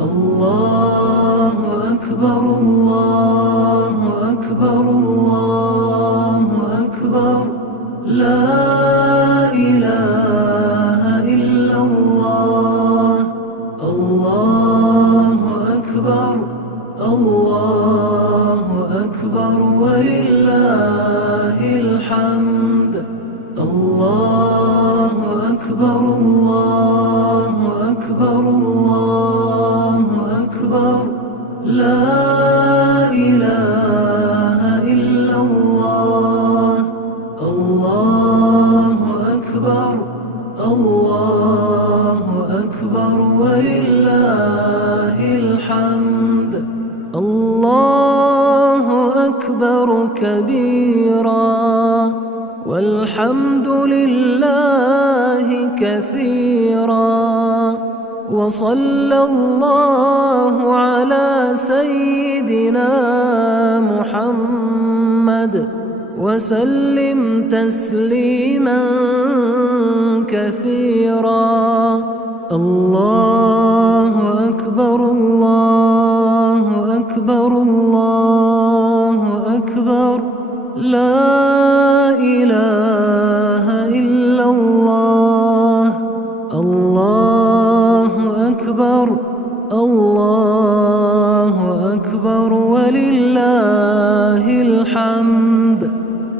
الله أكبر الله أكبر الله أكبر لا إله إلا الله الله أكبر الله أكبر ولله الحمد الله أكبر الله أكبر الله أكبر لا إله إلا الله الله أكبر الله أكبر ولله الحمد الله أكبر كبيرا والحمد لله كثيرا وصلى الله على سيدنا محمد وسلم تسليما كثيرا الله أكبر الله أكبر الله أكبر لا إله إلا الله الله أكبر الله أكبر ولله الحمد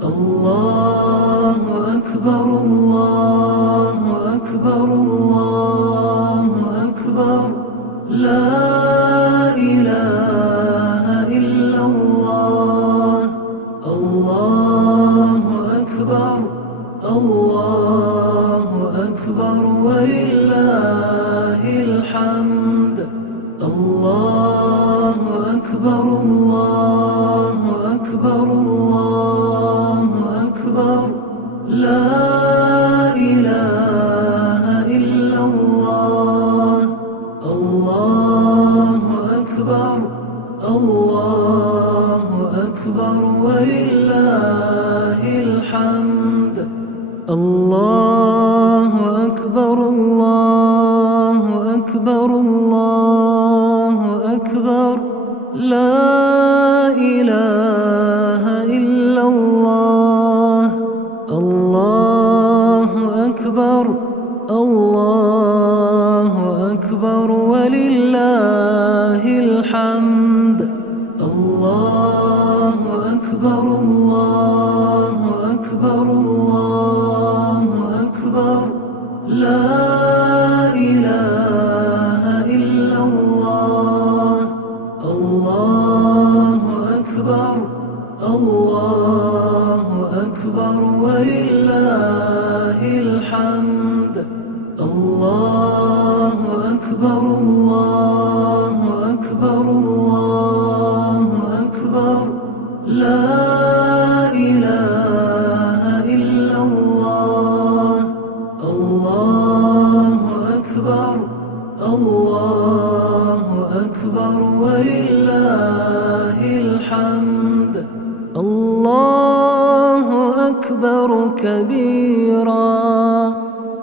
الله أكبر الله أكبر الله أكبر لا إله إلا الله الله أكبر الله أكبر ولله الحمد الله أكبر الله أكبر الله أكبر لا إله إلا الله الله أكبر الله أكبر ولله الحمد الله أكبر الله أكبر الله أكبر لا إله إلا الله الله أكبر الله أكبر ولله الحمد الله أكبر الله أكبر الله أكبر لا إله إلا الله الله أكبر الله أكبر ولله الحمد الله أكبر الله أكبر الله أكبر لا إله إلا الله الله أكبر الله أكبر ولله الحمد الله أكبر كبيرا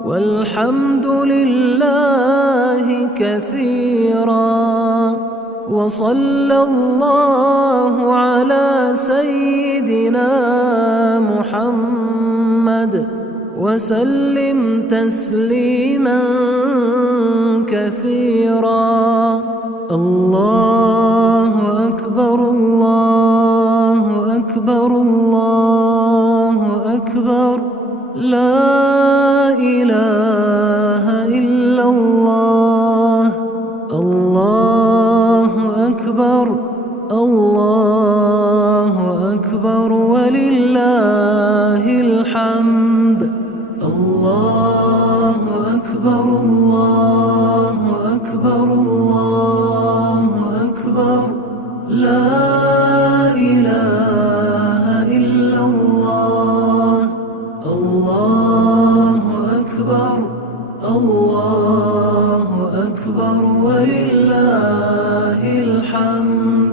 والحمد لله كثيرا وصلى الله على سيدنا محمد وسلم تسليما كثيرا الله أكبر الله أكبر الله أكبر لا إله إلا الله الله أكبر الله أكبر ولله الحمد الله أكبر الله أكبر الله أكبر لا إله إلا الله الله أكبر الله أكبر ولله الحمد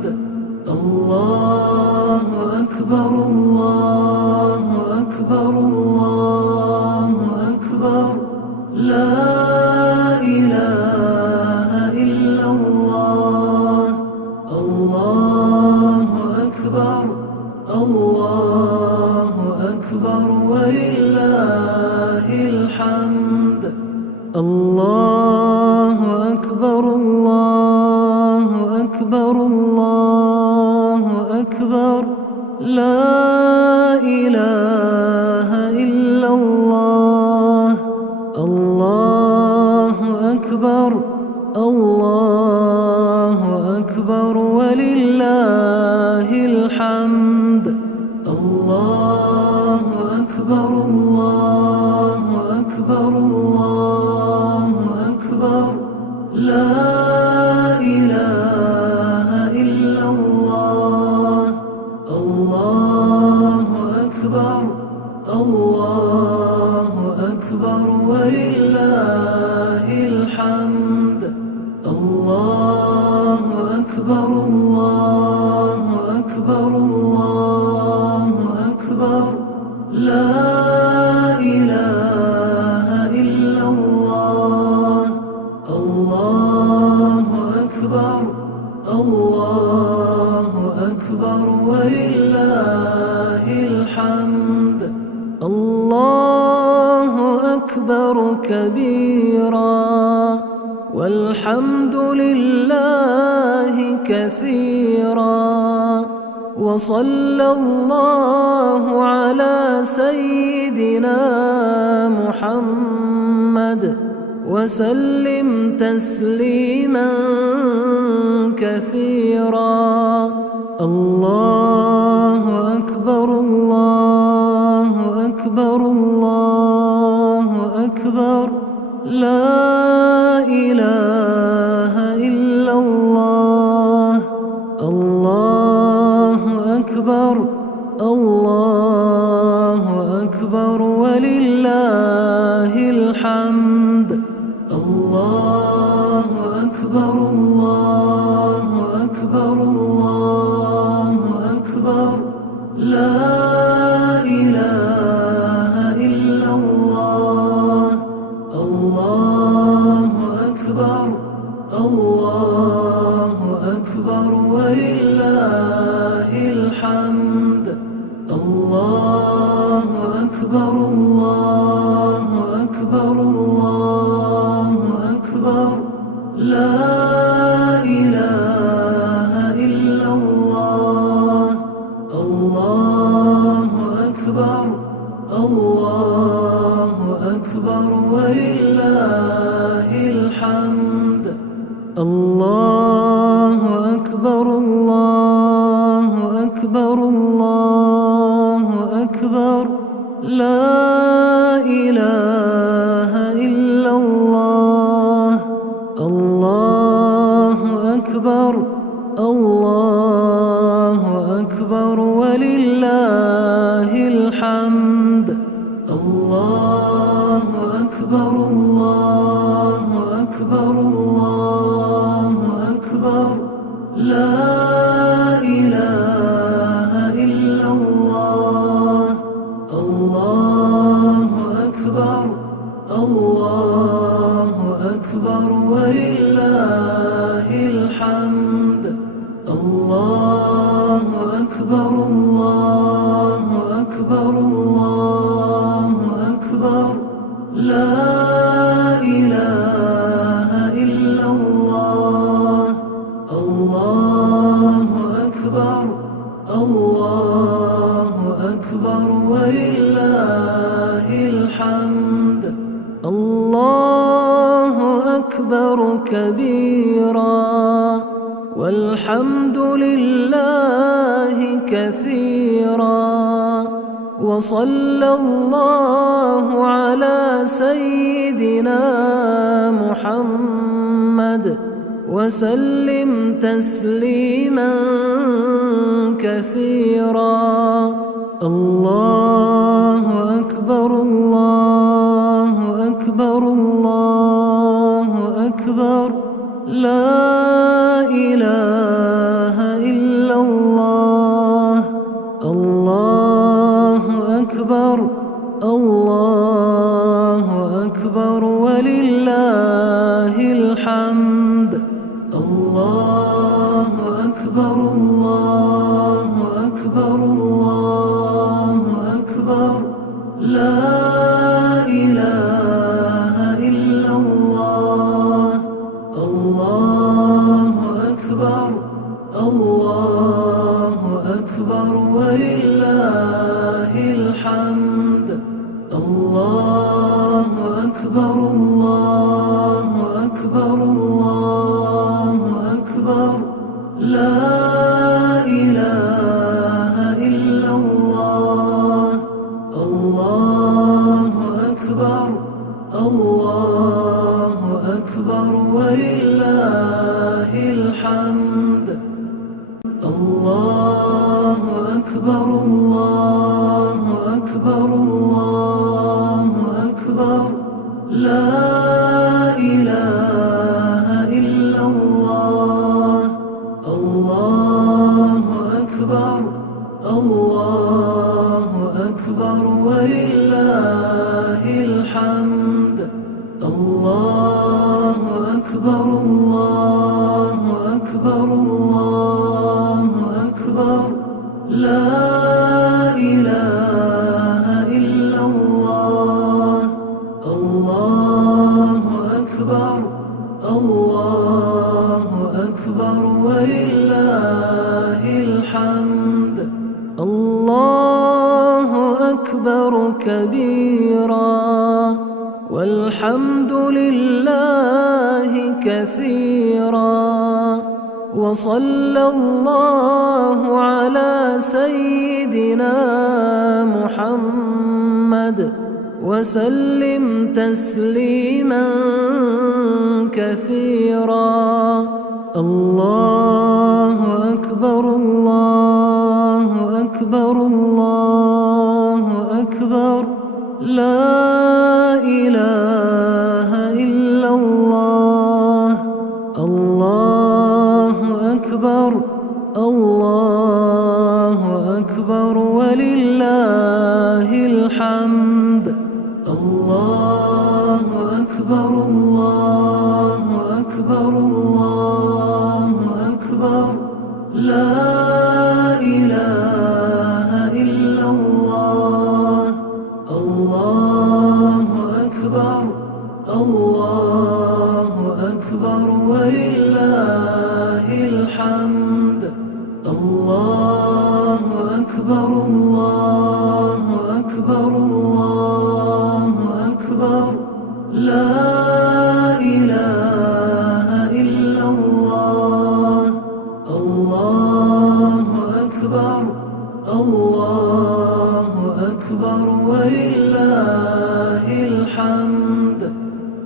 الله أكبر الله أكبر لا إله إلا الله الله أكبر الله أكبر ولله الحمد الله أكبر الله أكبر الله أكبر لا إله إلا الله الله أكبر الله أكبر ولله الحمد الله أكبر الله أكبر الله أكبر لا إله إلا الله الله أكبر الله أكبر ولله الحمد الله أكبر كبيرا والحمد لله كثيرا وصلى الله على سيدنا محمد وسلم تسليما كثيرا الله أكبر الله أكبر الله أكبر لا إله إلا الله الله أكبر الله أكبر ولله الحمد الله أكبر الله أكبر الله أكبر لا إله إلا الله الله أكبر الله أكبر ولله الحمد الله أكبر الله أكبر الله أكبر لا إله إلا الله الله أكبر الله أكبر ولله الحمد الله أكبر الله أكبر الله أكبر لا إله إلا الله الله أكبر الله أكبر ولله الحمد الله أكبر الله أكبر الله أكبر لا إله إلا الله الله أكبر الله أكبر ولله الحمد الله أكبر الله أكبر الله أكبر لا إله إلا الله الله أكبر الله أكبر ولله الحمد الله أكبر كبيرا والحمد لله كثيرا وصلى الله على سيدنا محمد وسلم تسليما كثيرا الله أكبر الله أكبر الله أكبر لا إله إلا الله الله أكبر الله أكبر ولله الحمد الله أكبر الله أكبر الله أكبر لا إله إلا الله الله الله أكبر ولله الحمد. الله أكبر الله أكبر الله أكبر لا إله إلا الله. الله أكبر الله أكبر ولله الحمد. الله أكبر الله أكبر الله أكبر لا إله إلا الله. الله أكبر الله أكبر ولله الحمد. الله أكبر الله أكبر الله أكبر لا إله إلا الله. الله أكبر الله أكبر ولله الحمد. الله أكبر كبيرا والحمد لله كثيرا وصلى الله على سيدنا محمد وسلم تسليما كثيرا. الله أكبر الله أكبر الله أكبر لا إله إلا الله. الله أكبر الله أكبر ولله الحمد. الله أكبر الله أكبر الله أكبر لا إله إلا الله. الله أكبر الله أكبر ولله الحمد. الله أكبر الله أكبر الله أكبر لا إله إلا الله. الله أكبر الله أكبر ولله الحمد.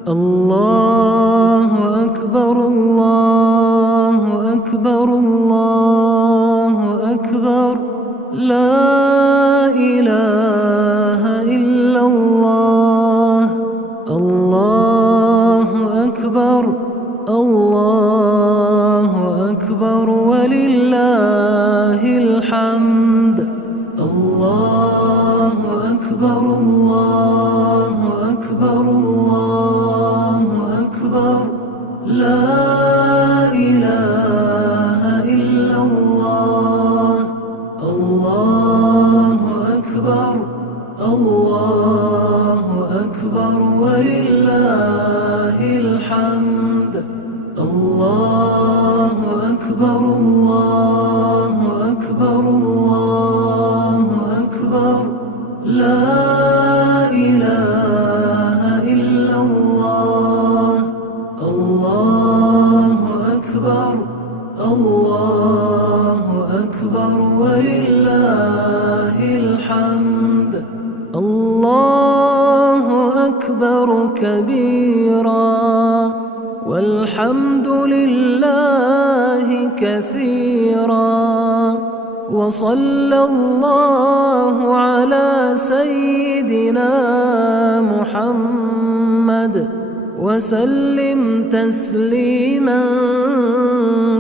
الله أكبر الله أكبر الله أكبر لا إله إلا الله. الله أكبر الله أكبر ولله الحمد. الله أكبر الله أكبر الله أكبر لا إله إلا الله. الله أكبر الله أكبر ولله الحمد. الله أكبر الله أكبر الله أكبر لا إله إلا الله. الله أكبر الله أكبر ولله الحمد. الله أكبر كبيرا والحمد لله كثيرا وصلى الله على سيدنا محمد وسلم تسليما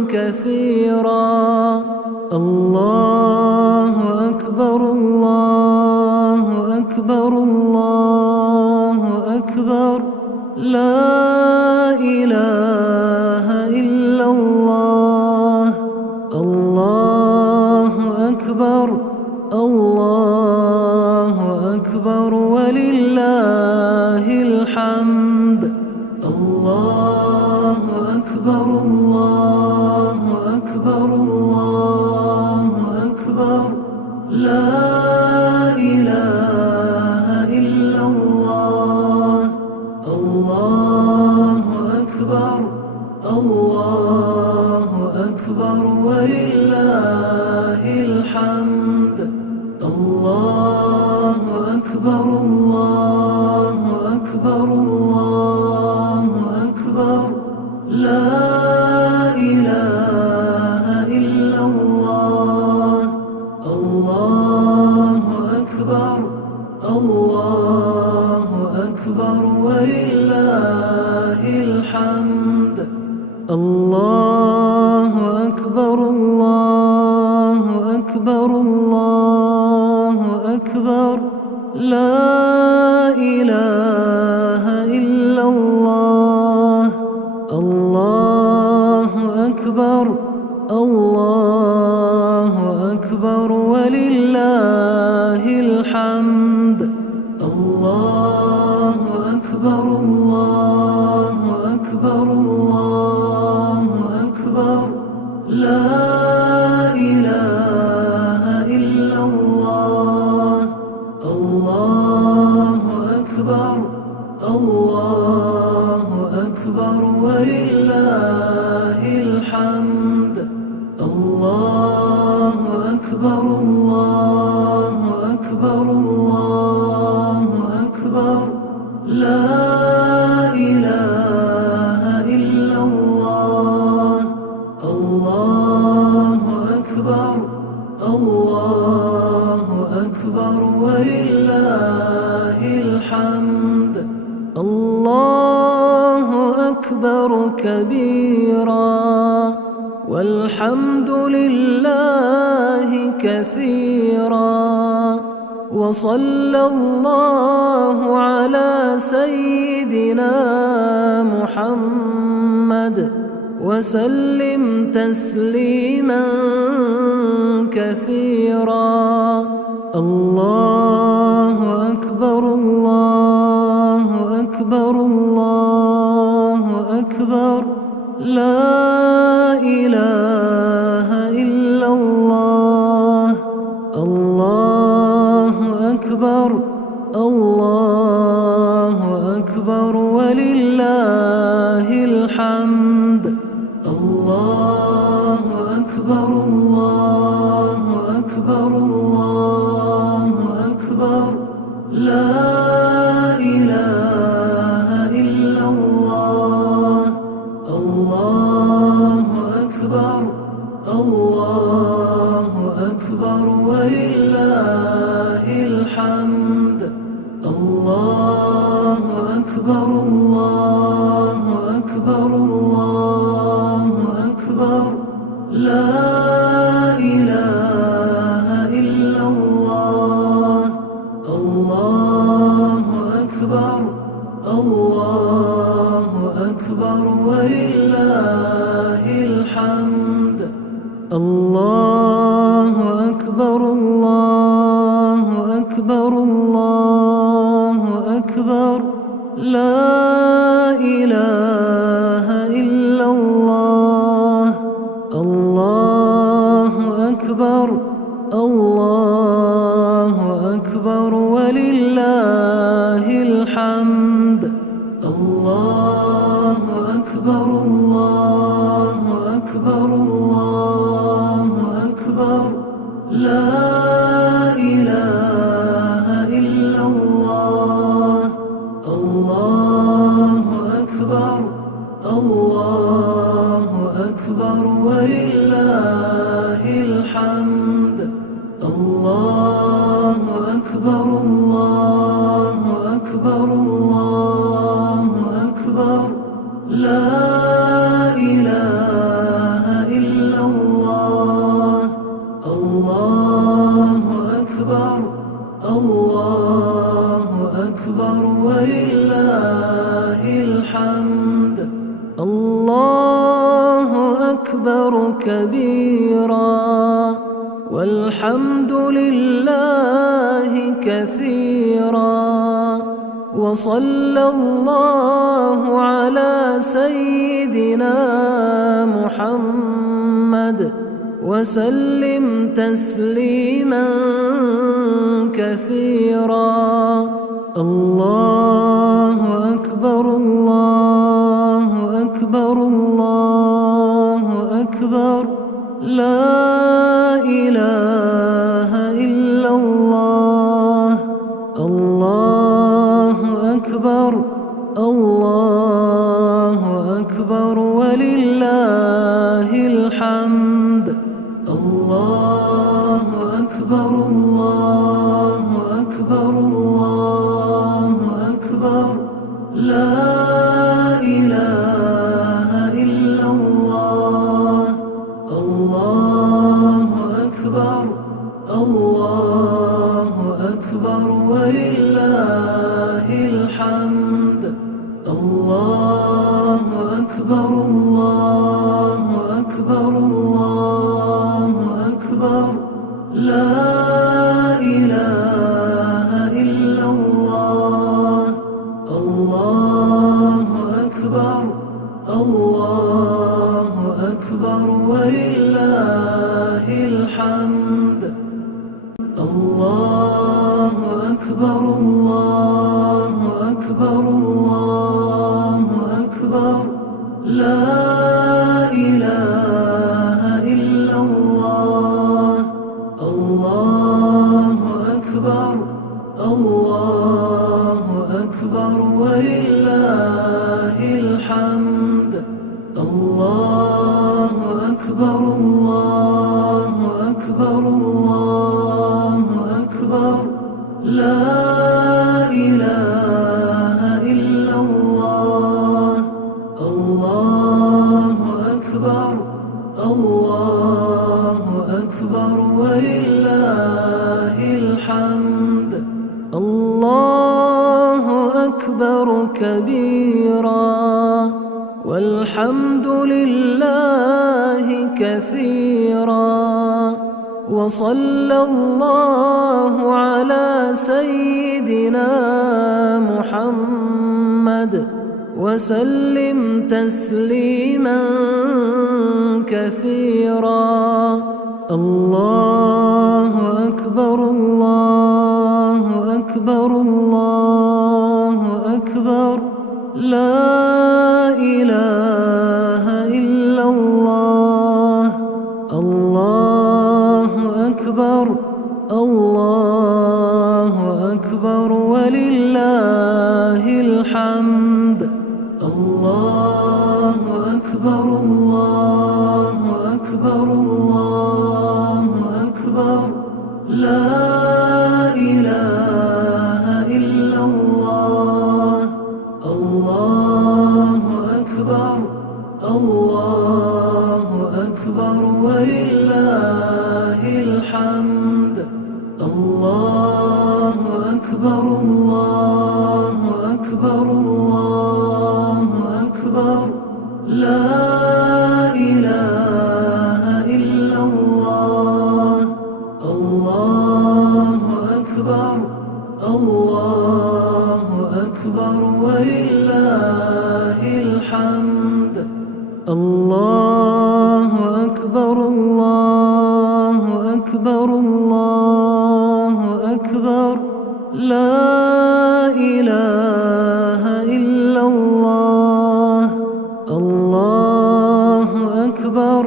كثيرا. الله أكبر الله أكبر الله أكبر لا إله إلا الله. الله أكبر الله أكبر ولله الحمد. الله أكبر الله أكبر أكبر الله أكبر ولله الحمد الله أكبر الله أكبر الله أكبر لا إله إلا الله الله أكبر الله أكبر ولله الحمد الله أكبر الله أكبر الله أكبر لا إله إلا الله الله أكبر الله أكبر ولله الحمد الله أكبر كبيرا والحمد لله كثيرا وصلى الله على سيدنا محمد وسلم تسليما كثيرا الله أكبر الله أكبر الله أكبر لا إله إلا الله الله أكبر الله أكبر ولله الحمد الله أكبر الله أكبر الله أكبر لا إله إلا الله الله أكبر الله أكبر ولله الحمد الله أكبر الله أكبر الله أكبر لا إله إلا الله الله أكبر الله أكبر ولله الحمد الله أكبر الله أكبر الله أكبر لا إله إلا الله الله أكبر الله أكبر ولله الحمد الله أكبر الله أكبر الله أكبر لا إله إلا الله الله أكبر الله أكبر ولله الحمد الله أكبر الله أكبر الله أكبر لا إله إلا الله الله أكبر الله أكبر ولله الحمد الله أكبر كبيرا والحمد لله كثيرا وصلى الله على سيدنا محمد وسلم تسليما كثيرا الله أكبر الله أكبر الله أكبر لا إله إلا الله الله أكبر الله أكبر ولله الحمد الله أكبر الله أكبر الله أكبر لا إله إلا الله الله أكبر الله أكبر ولله الحمد الله أكبر الله أكبر أكبر ولله الحمد. الله أكبر الله أكبر الله أكبر لا إله إلا الله. الله أكبر الله أكبر ولله الحمد. الله أكبر الله أكبر الله أكبر لا إله إلا الله. الله أكبر الله أكبر ولله الحمد. الله أكبر كبيرا والحمد لله كثيرا وصلى الله على سيدنا محمد وسلم تسليما كثيرا. الله أكبر الله أكبر الله أكبر لا إله إلا الله. الله أكبر الله أكبر ولله الحمد. الله أكبر الله أكبر الله أكبر لا إله إلا الله. الله أكبر الله أكبر ولله الحمد. الله أكبر الله أكبر الله أكبر لا إله إلا الله. الله أكبر الله أكبر ولله الحمد. الله أكبر الله أكبر الله أكبر لا إله إلا الله. الله أكبر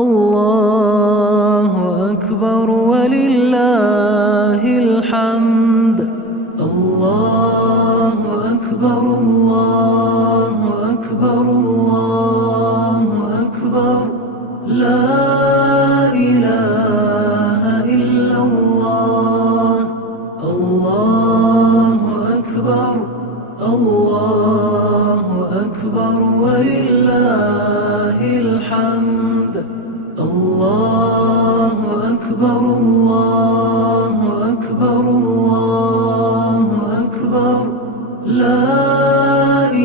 الله أكبر ولله الحمد. الله أكبر الله أكبر الله أكبر لا إله إلا الله. الله أكبر الله أكبر ولله الحمد. الله أكبر الله أكبر الله أكبر لا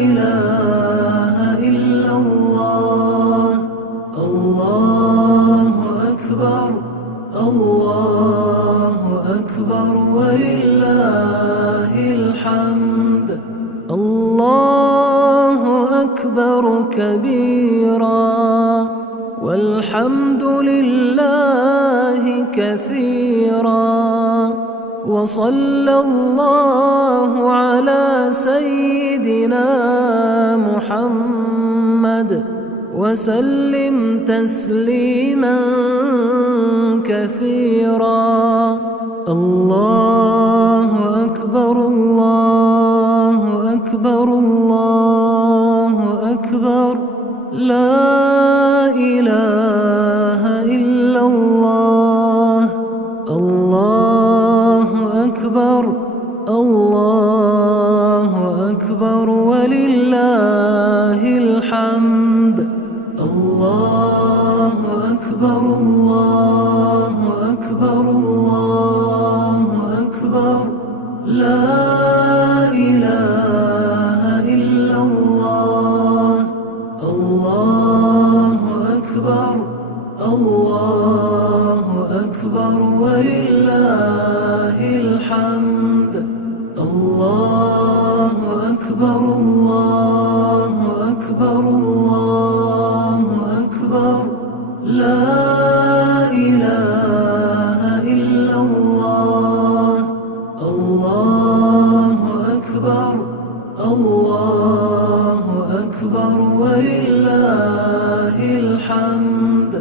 إله إلا الله. الله أكبر الله أكبر ولله الحمد. الله أكبر كبيرا والحمد لله كثيرا وصلى الله على سيدنا محمد وسلم تسليما كثيرا. الله أكبر الله أكبر الله أكبر لا إله إلا الله. الله أكبر الله أكبر ولله الحمد. الله أكبر الله أكبر الله أكبر لا إله إلا الله. الله أكبر الله أكبر ولله الحمد. الله أكبر الله أكبر الله أكبر لا إله إلا الله. الله أكبر الله أكبر ولله الحمد.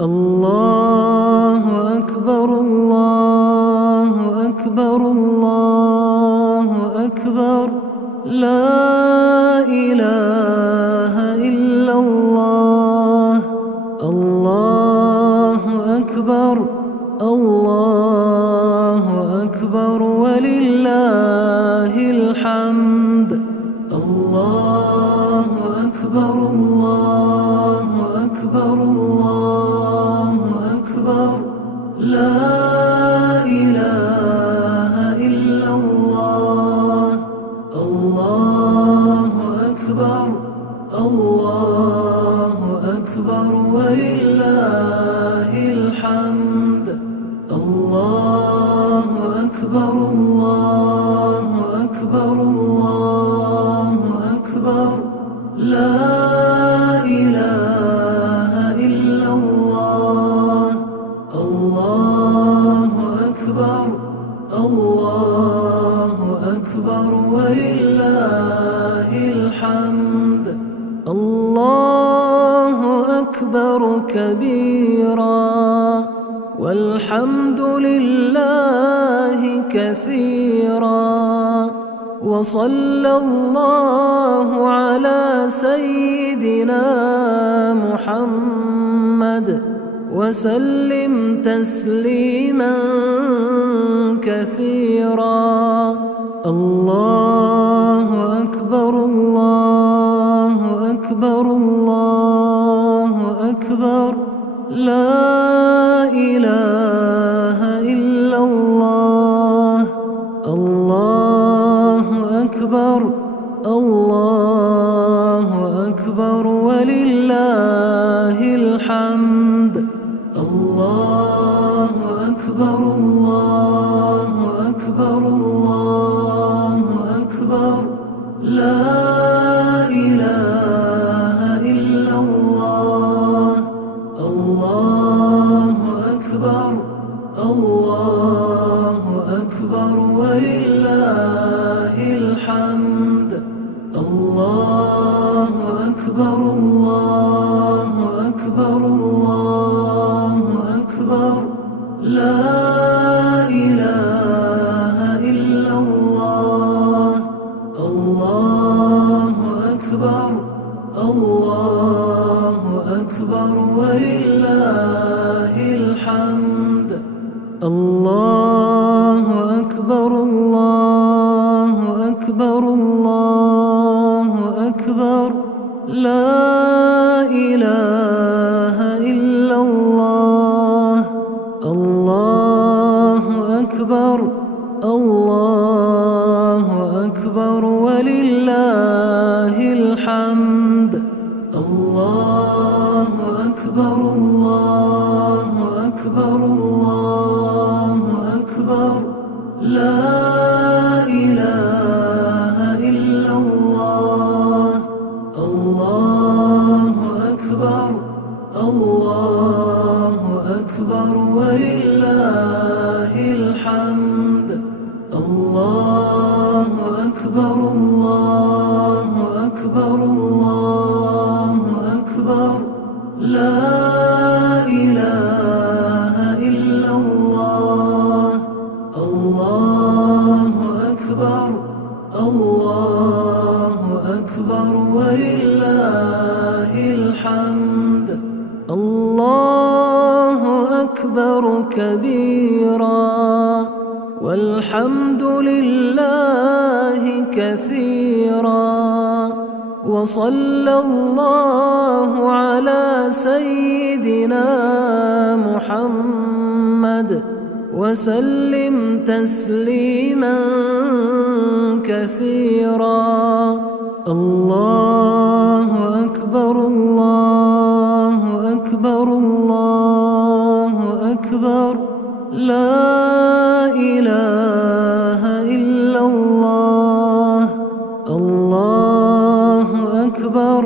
الله أكبر الله أكبر الله أكبر لا إله إلا الله. الله أكبر الله أكبر ولله الحمد. الله أكبر الله أكبر الله أكبر لا إله إلا الله. الله أكبر الله أكبر ولله الحمد. الله أكبر الله أكبر الله أكبر لا إله إلا الله. الله أكبر الله أكبر ولله الحمد. الله أكبر كبيرا والحمد لله كثيرا وصلى الله على سيدنا محمد وسلم تسليما كثيرا. الله أكبر الله أكبر الله أكبر لا إله إلا الله. الله أكبر الله أكبر ولله الحمد. الله أكبر الله أكبر الله أكبر لا إله إلا الله. الله أكبر الله أكبر ولله الحمد. الله أكبر الله أكبر الله أكبر لا إله إلا الله. الله أكبر الله أكبر ولله الحمد. الله أكبر الله أكبر الله أكبر لا إله إلا الله. الله أكبر الله أكبر ولله الحمد. الله أكبر الله أكبر الله أكبر لا إله إلا الله. الله أكبر الله أكبر ولله الحمد. الله أكبر الله أكبر الله أكبر لا إله إلا الله. الله أكبر الله أكبر ولله الحمد. الله أكبر كبيرا والحمد لله كثيرا وصلى الله على سيدنا محمد وسلم تسليما كثيرا. الله أكبر الله أكبر الله أكبر لا إله إلا الله. الله أكبر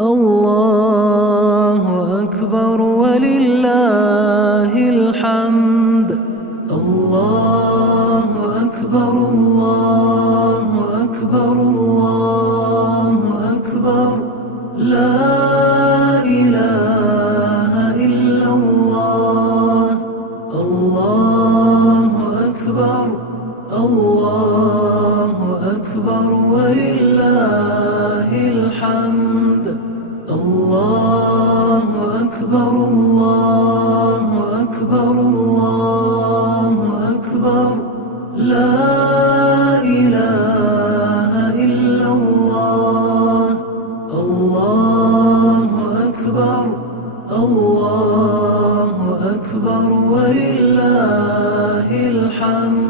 الله أكبر أكبر ولله الحمد. الله أكبر الله أكبر الله أكبر لا إله إلا الله. الله أكبر الله أكبر ولله الحمد. الله أكبر الله أكبر الله أكبر لا إله إلا الله. الله أكبر الله أكبر ولله الحمد.